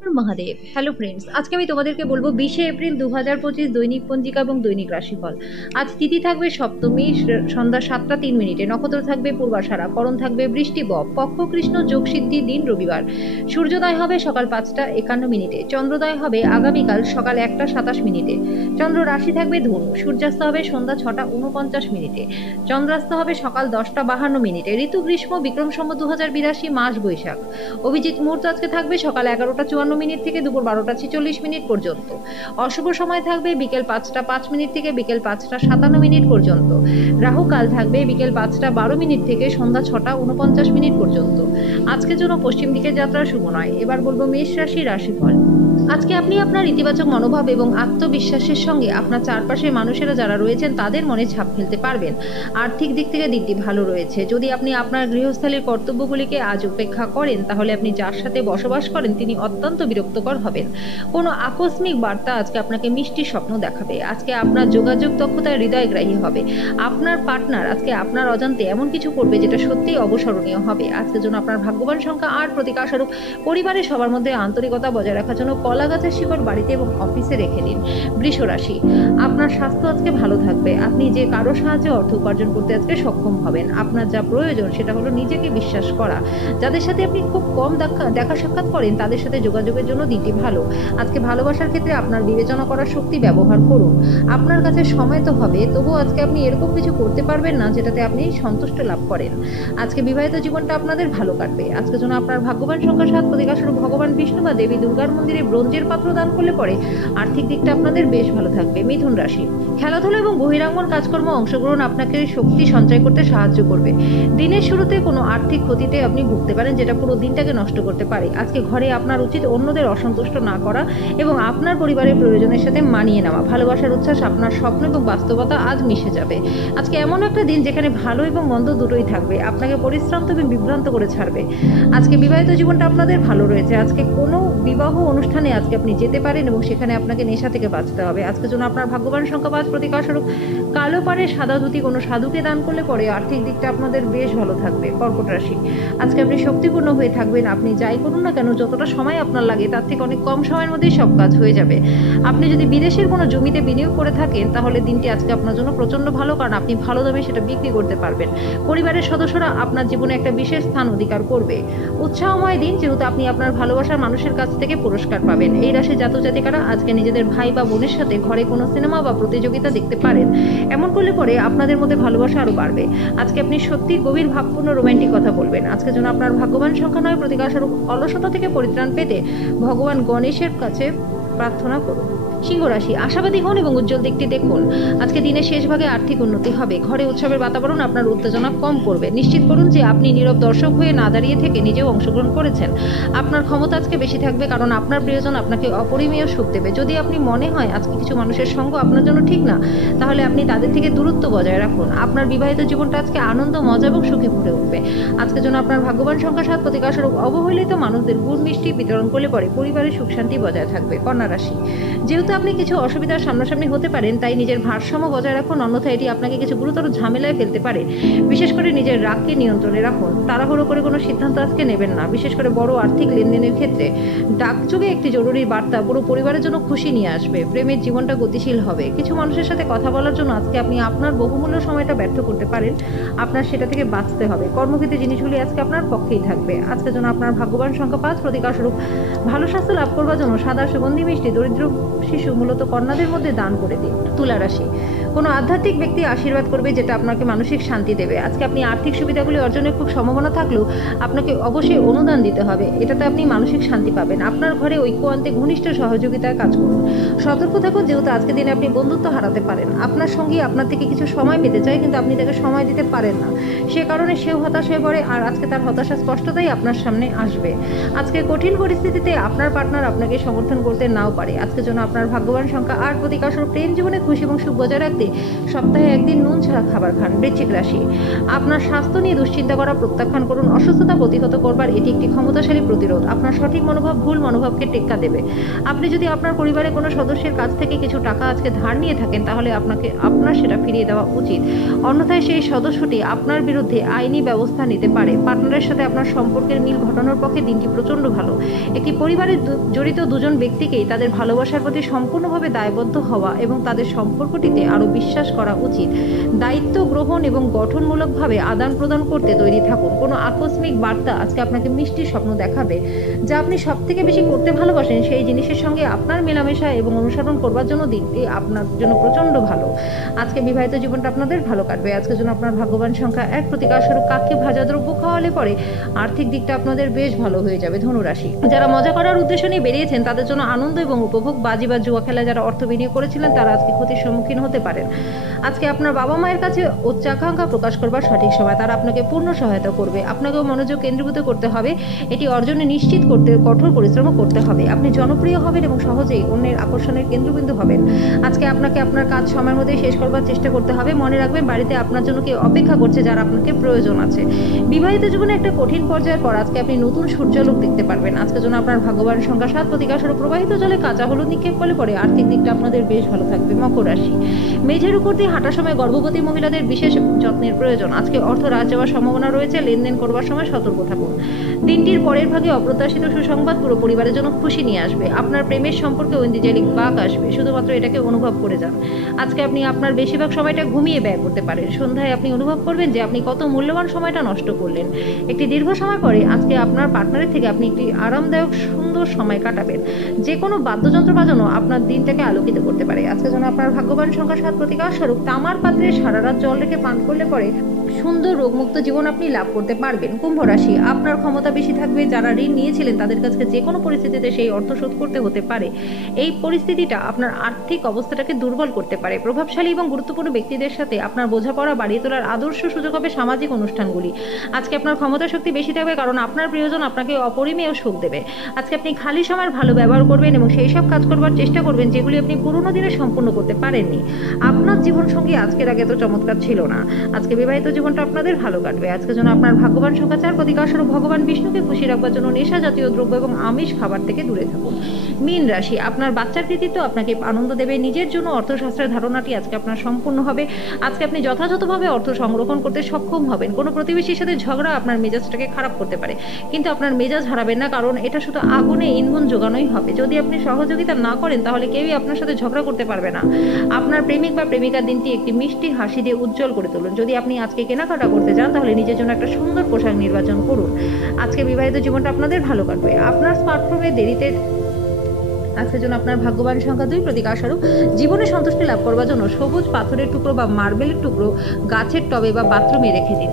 Mahadev. Hello friends, আজকে আমি তোমাদেরকে বলবো 20শে এপ্রিল 2025 দৈনিক পঞ্জিকা এবং দৈনিক রাশিফল। আজ তিথি থাকবে সপ্তমী, সন্ধ্যা 7টা 3 মিনিটে। নক্ষত্র থাকবে পূর্বাষাঢ়া, করণ থাকবে বৃষ্টি বপ, পক্ষ কৃষ্ণ, যোগ সিদ্ধি, দিন রবিবার। সূর্যোদয় হবে সকাল 5টা 51 মিনিটে, চন্দ্রোদয় হবে আগামীকাল সকাল 1টা 27 মিনিটে। চন্দ্র রাশি থাকবে ধনু, সূর্যাস্ত হবে সন্ধ্যা 6টা 49 মিনিটে, চন্দ্রাস্ত হবে সকাল 10টা 52 মিনিটে। ঋতু গ্রীষ্ম, বিক্রম সম্বত 2082, মাস বৈশাখ। অভিজিৎ মুহূর্ত আজকে থাকবে সকাল 11টা 54 মিনিট থেকে দুপুর 12টা 46 মিনিট পর্যন্ত। অশুভ সময় থাকবে বিকেল 5টা 5 মিনিট থেকে বিকেল 5টা 57 মিনিট পর্যন্ত। রাহু কাল থাকবে বিকেল 5টা 12 মিনিট থেকে সন্ধ্যা 6টা 49 মিনিট পর্যন্ত। আজকের জন্য পশ্চিম দিকের যাত্রা শুভ নয়। এবার বলবো মেষ রাশি রাশিফল। আজকে আপনি আপনার ইতিবাচক মনোভাব এবং আত্মবিশ্বাসের সঙ্গে আপনার চারপাশের মানুষেরা যারা রয়েছেন তাদের মনে ছাপ ফেলতে পারবেন। আর্থিক দিক থেকে দিকটি ভালো রয়েছে। যদি আপনি আপনার গৃহস্থালীর কর্তব্যগুলিকে আজ উপেক্ষা করেন, তাহলে আপনি যার সাথে বসবাস করেন তিনি অত্যন্ত বিরক্তকর হবেন। কোনো আকস্মিক বার্তা আজকে আপনাকে মিষ্টি স্বপ্ন দেখাবে। আজকে আপনার যোগাযোগ দক্ষতা হৃদয়গ্রাহী হবে। আপনার পার্টনার আজকে আপনার অজান্তে এমন কিছু করবে যেটা সত্যিই অবসরণীয় হবে। আজকের জন্য আপনার ভাগ্যবান সংখ্যা 8। প্রতিকারস্বরূপ পরিবারের সবার মধ্যে আন্তরিকতা বজায় রাখার জন্য কলা গাছের শিকড় বাড়িতে এবং অফিসে রেখে দিন। বৃষ রাশি, আপনার স্বাস্থ্য আজকে ভালো থাকবে। আপনি যে কারো সাহায্যে অর্থ উপার্জন করতে আজকে সক্ষম হবেন। আপনার যা প্রয়োজন সেটা হলো নিজেকে বিশ্বাস করা। যাদের সাথে আপনি খুব কম দেখা সাক্ষাৎ করেন তাদের সাথে যোগাযোগের জন্য দিনটি ভালো। আজকে ভালোবাসার ক্ষেত্রে আপনার বিবেচনা করার শক্তি ব্যবহার করুন। আপনার কাছে সময় তো হবে, তবুও আজকে আপনি এরকম কিছু করতে পারবেন না যেটাতে আপনি সন্তুষ্ট লাভ করেন। আজকে বিবাহিত জীবনটা আপনাদের ভালো কাটবে। আজকের জন্য আপনার ভাগ্যবান সংখ্যা 7। প্রতিকারস্বরূপ ভগবান বিষ্ণু বা দেবী দুর্গার মন্দিরে ব্রোঞ্জের পাত্র দান করলে পরে আর্থিক দিকটা আপনাদের বেশ ভালো থাকবে। মিথুন রাশি, খেলাধুলা এবং বহিরাঙ্গন কাজকর্ম অংশগ্রহণ আপনাকে শক্তি সঞ্চয় করতে সাহায্য করবে। দিনের শুরুতে কোনো আর্থিক ক্ষতিতে আপনি ভুগতে পারেন যেটা পুরো দিনটাকে নষ্ট করতে পারে। আজকে ঘরে আপনার উচিত অন্যদের অসন্তুষ্ট না করা এবং আপনার পরিবারের প্রয়োজনের সাথে মানিয়ে নেওয়া। ভালোবাসার উচ্ছ্বাস, আপনার স্বপ্ন এবং বাস্তবতা আজ মিশে যাবে। আজকে এমন একটা দিন যেখানে ভালো এবং মন্দ দুটোই থাকবে। আপনাকে পরিশ্রান্ত এবং বিভ্রান্ত করে ছাড়বে। আজকে বিবাহিত জীবনটা আপনাদের ভালো রয়েছে। আজকে কোনো বিবাহ অনুষ্ঠানে আজকে আপনি যেতে পারেন এবং সেখানে আপনাকে নেশা থেকে বাঁচতে হবে। আজকের জন্য আপনার ভাগ্যবান সংখ্যা 5। প্রতিকারস্বরূপ কালো পাড়ে সাদা ধুতি কোনো সাধুকে দান করলে পরে আর্থিক দিকটা আপনাদের বেশ ভালো থাকবে। কর্কট রাশি, আজকে আপনি শক্তিপূর্ণ হয়ে থাকবেন। আপনি যাই করুন না কেন, যতটা সময় আপনার লাগে তার থেকে অনেক কম সময়ের মধ্যেই সব কাজ হয়ে যাবে। আপনি যদি বিদেশের কোনো জমিতে বিনিয়োগ করে থাকেন তাহলে দিনটি আজকে আপনার জন্য প্রচন্ড ভালো, কারণ আপনি ভালো দামে সেটা বিক্রি করতে পারবেন। পরিবারের সদস্যরা আপনার জীবনে একটা বিশেষ স্থান অধিকার করবে। উৎসাহময় দিন, যেহেতু আপনি আপনার ভালোবাসার মানুষের কাছ থেকে পুরস্কার পাবেন। এই রাশি জাতক জাতিকারা আজকে নিজেদের ভাই বা বোনের সাথে ঘরে কোনো সিনেমা বা প্রতিযোগিতা দেখতে পারেন। এমন করলে পরে আপনাদের মধ্যে ভালোবাসা আরো বাড়বে। আজকে আপনি সত্যি গভীর ভাবপূর্ণ রোমান্টিক কথা বলবেন। আজকের জন্য আপনার ভাগ্যবান সংখ্যা 9। প্রতিকারস্বরূপ অলসতা থেকে পরিত্রাণ পেতে ভগবান গণেশের কাছে প্রার্থনা করুন। সিংহ রাশি, আশাবাদী হন এবং উজ্জ্বল দিকটি দেখুন। আজকে দিনের শেষ ভাগে আর্থিক উন্নতি হবে। ঘরে উৎসবের বাতাবরণ আপনার উত্তেজনা কম করবে। নিশ্চিত করুন যে আপনি নীরব দর্শক হয়ে না দাঁড়িয়ে থেকে নিজেও অংশগ্রহণ করেছেন। আপনার ক্ষমতা আজকে বেশি থাকবে, কারণ আপনার প্রিয়জন আপনাকে অপরিমেয় সুখ দেবে। যদি আপনি মনে হয় আজকে কিছু মানুষের সঙ্গ আপনার জন্য ঠিক না, তাহলে আপনি তাদের থেকে দূরত্ব বজায় রাখুন। আপনার বিবাহিত জীবনটা আজকে আনন্দ, মজা এবং সুখে ভরে উঠবে। আজকের জন্য আপনার ভাগ্যবান সংখ্যা 7। প্রতিকারস্বরূপ অবহেলিত মানুষদের গুড় মিষ্টি বিতরণ করলে পরে পরিবারের সুখ শান্তি বজায় থাকবে। কন্যা রাশি, যেহেতু আপনি কিছু অসুবিধার সামনাসামনি হতে পারেন, তাই নিজের ভারসাম্য বজায় রাখুন, অন্যথায় এটি আপনাকে কিছু গুরুতর ঝামেলায় ফেলতে পারে। বিশেষ করে নিজের রাগকে নিয়ন্ত্রণে রাখুন। তাড়াহুড়ো করে কোনো সিদ্ধান্ত আজকে নেবেন না, বিশেষ করে বড় আর্থিক লেনদেনের ক্ষেত্রে। ডাকযোগে একটি জরুরি বার্তা পুরো পরিবারের জন্য খুশি নিয়ে আসবে। প্রেমের জীবনটা গতিশীল হবে। কিছু মানুষের সাথে কথা বলার জন্য আজকে আপনি আপনার বহুমূল্য সময়টা ব্যর্থ করতে পারেন। আপনার সেটা থেকে বাঁচতে হবে। কর্মক্ষেত্রে জিনিসগুলি আজকে আপনার পক্ষেই থাকবে। আজকের জন্য আপনার ভাগ্যবান সংখ্যা 5। প্রতিকারস্বরূপ ভালো স্বাস্থ্য লাভ করবার জন্য সাদা সুগন্ধি মিষ্টি দরিদ্র শিশু মূলত কন্যাদের মধ্যে দান করে দিন। তুলা রাশি, কোনো আধ্যাত্মিক ব্যক্তি আশীর্বাদ করবে যেটা আপনাকে মানসিক শান্তি দেবে। আজকে আপনি আর্থিক সুবিধাগুলি অর্জনের খুব সম্ভাবনা থাকলেও আপনাকে অবশ্যই অনুদান দিতে হবে। এটাতে আপনি মানসিক শান্তি পাবেন। আপনার ঘরে ঐক্য আনতে ঘনিষ্ঠ সহযোগিতায় কাজ করুন। সতর্ক থাকুন, যেহেতু আজকের দিনে আপনি বন্ধুত্ব হারাতে পারেন। আপনার সঙ্গী আপনার থেকে কিছু সময় পেতে চায়, কিন্তু আপনি তাকে সময় দিতে পারেন না। সে কারণে সেও হতাশ হয়ে পড়ে, আর আজকে তার হতাশা স্পষ্টতাই আপনার সামনে আসবে। আজকে কঠিন পরিস্থিতিতে আপনার পার্টনার আপনাকে সমর্থন করতে নাও পারে। আজকের জন্য আপনার ভাগ্যবান সংখ্যা 8, প্রতিকারস্বরূপ প্রেম জীবনে খুশি এবং সুখ বজায় রাখতে সপ্তাহে একদিন নুন ছাড়া খাবার খান। বৃশ্চিক রাশি, আপনার স্বাস্থ্য নিয়ে দুশ্চিন্তা করা প্রত্যাখ্যান করুন। অসুস্থতা প্রতিহত করবার এটি একটি ক্ষমতাশালী প্রতিরোধ। আপনার সঠিক মনোভাব ভুল মনোভাবকে টেক্কা দেবে। আপনি যদি আপনার পরিবারের কোনো সদস্যের কাছ থেকে কিছু টাকা আজকে ধার নিয়ে থাকেন, তাহলে আপনার সেটা ফিরিয়ে দেওয়া উচিত। অন্যথায় সেই সদস্যটি আপনার বিরুদ্ধে আইনি ব্যবস্থা নিতে পারে। পার্টনারের সাথে আপনার সম্পর্কের মিল ঘটানোর পক্ষে দিনটি প্রচণ্ড ভালো। একটি পরিবারের জড়িত দুজন ব্যক্তিকেই তাদের ভালোবাসার প্রতি সম্পূর্ণভাবে দায়বদ্ধ হওয়া এবং তাদের সম্পর্কটিতে আরও বিশ্বাস করা উচিত। দায়িত্ব গ্রহণ এবং গঠনমূলকভাবে আদান প্রদান করতে তৈরি থাকুন। কোনো আকস্মিক বার্তা আজকে আপনাকে মিষ্টি স্বপ্ন দেখাবে। যা আপনি সব থেকে বেশি করতে ভালোবাসেন সেই জিনিসের সঙ্গে আপনার মেলামেশা এবং অনুসরণ করবার জন্য দিনটি আপনার জন্য প্রচণ্ড ভালো। আজকে বিবাহিত জীবনটা আপনাদের ভালো কাটবে। আজকের জন্য আপনার ভাগ্যবান সংখ্যা 1, প্রতিকারস্বরূপ কাককে ভাজা দ্রব্য খাওয়ালে পরে আর্থিক দিকটা আপনাদের বেশ ভালো হয়ে যাবে। ধনুরাশি, যারা মজা করার উদ্দেশ্য নিয়ে বেরিয়েছেন তাদের জন্য আনন্দ এবং উপভোগ। বাজি বা জুয়া খেলায় যারা অর্থ বিনিয়োগ করেছিলেন তারা আজকে ক্ষতির সম্মুখীন হতে পারেন। আজকে আপনার বাবা মায়ের কাছে উচ্চাকাঙ্ক্ষা প্রকাশ করবার সঠিক সময়। তারা আপনাকে পূর্ণ সহায়তা করবে। আপনাকেও মনোযোগ কেন্দ্রীভূত করতে হবে। এটি অর্জনে নিশ্চিত করতে কঠোর পরিশ্রম করতে হবে। আপনি জনপ্রিয় হবেন এবং সহজেই অন্যের আকর্ষণের কেন্দ্রবিন্দু হবেন। আজকে আপনাকে আপনার কাজ সময়ের মধ্যে শেষ করবার চেষ্টা করতে হবে। মনে রাখবেন, বাড়িতে আপনার জন্য কেউ অপেক্ষা করছে যার আপনাকে প্রয়োজন আছে। বিবাহিত জীবনে একটা কঠিন পর্যায়ের পর আজকে আপনি নতুন সূর্যালোক দেখতে পারবেন। আজকের জন্য আপনার ভাগ্যবান সংখ্যা 7, প্রতিকারস্বরূপ প্রবাহিত জলে কাঁচা হলুদ নিক্ষেপ করলে পরে আর্থিক দিকটা আপনাদের বেশ ভালো থাকবে। মকর রাশি, মেঝের উপর দিয়ে হাঁটার সময় গর্ভবতী মহিলাদের বিশেষ যত্নের প্রয়োজন। আজকে অর্থ হ্রাস যাওয়ার সম্ভাবনা রয়েছে। লেনদেন করবার সময় সতর্ক থাকুন। দিনটির পরের ভাগে অপ্রত্যাশিত সুসংবাদ পুরো পরিবারের জন্য খুশি নিয়ে আসবে। আপনার প্রেমের সম্পর্কে ঐন্দ্রিজালিক বাঁক আসবে। শুধুমাত্র এটাকে অনুভব করে যান। আজকে আপনি আপনার বেশিরভাগ সময়টা ঘুমিয়ে ব্যয় করতে পারেন। সন্ধ্যায় আপনি অনুভব করবেন যে আপনি কত মূল্যবান সময়টা নষ্ট করলেন। একটি দীর্ঘ সময় পরে আজকে আপনার পার্টনারের থেকে আপনি একটি আরামদায়ক সুন্দর সময় কাটাবেন। যে কোনো বাদ্যযন্ত্র বাজানো আপনার দিনটাকে আলোকিত করতে পারে। আজকে যেন আপনার ভাগ্যবান সংখ্যা 7, প্রতিকারস্বরূপ তামার পাত্রে সারা রাত জল রেখে পান করলে পরে সুন্দর রোগমুক্ত জীবন আপনি লাভ করতে পারবেন। কুম্ভ রাশি, আপনার ক্ষমতা বেশি থাকবে। যারা ঋণ নিয়েছিলেন তাদের কাছে যে কোনো পরিস্থিতিতে সেই অর্থ শোধ করতে হতে পারে। এই পরিস্থিতিটা আপনার আর্থিক অবস্থাটাকে দুর্বল করতে পারে। প্রভাবশালী এবং গুরুত্বপূর্ণ ব্যক্তিদের সাথে আপনার বোঝাপড়া বাড়িয়ে তোলার আদর্শ সুযোগ হবে সামাজিক অনুষ্ঠানগুলি। আজকে আপনার ক্ষমতা শক্তি বেশি থাকবে, কারণ আপনার প্রিয়জন আপনাকে অপরিমেয় সুখ দেবে। আজকে আপনি খালি সময়ের ভালো ব্যবহার করবেন এবং সেই সব কাজ করবার চেষ্টা করবেন যেগুলি আপনি পুরোনো দিনে সম্পূর্ণ করতে পারেননি। আপনার জীবনসঙ্গী আজকের আগে তো চমৎকার ছিল না। আজকে বিবাহিত জীবনটা আপনাদের ভালো কাটবে। আজকের জন্য আপনার ভাগ্যবান সংখ্যা 4, প্রতিকারস্বরূপ ভগবান বিষ্ণুকে খুশি রাখবার জন্য নেশা জাতীয় দ্রব্য এবং আমিষ খাবার থেকে দূরে থাকুন। মীন রাশি, আপনার বাচ্চার কৃতিত্ব আপনাকে আনন্দ দেবে। নিজের জন্য অর্থশাস্ত্রের ধারণাটি আজকে আপনার সম্পূর্ণ হবে। আজকে আপনি যথাযথভাবে অর্থ সংরক্ষণ করতে সক্ষম হবেন। কোনো প্রতিবেশীর সাথে ঝগড়া আপনার মেজাজটাকে খারাপ করতে পারে, কিন্তু আপনার মেজাজ হারাবেন না, কারণ এটা শুধু আগুনে ইন্ধন যোগানোই হবে। যদি আপনি সহযোগিতা না করেন তাহলে কেউই আপনার সাথে ঝগড়া করতে পারবে না। আপনার প্রেমিক বা প্রেমিকার দিনটি একটি মিষ্টি হাসি দিয়ে উজ্জ্বল করে তুলুন। যদি আপনি আজকে কেনাকাটা করতে যান তাহলে নিজের জন্য একটা সুন্দর পোশাক নির্বাচন করুন। আজকে বিবাহিত জীবনটা আপনাদের ভালো কাটবে। আপনার স্মার্টফোনে দেরিতে আজকের জন্য আপনার ভাগ্যবান সংখ্যা 2, প্রতিকারস্বরূপ জীবনে সন্তুষ্টি লাভ করবার জন্য সবুজ পাথরের টুকরো বা মার্বেলের টুকরো গাছের টবে বা বাথরুমে রেখে দিন।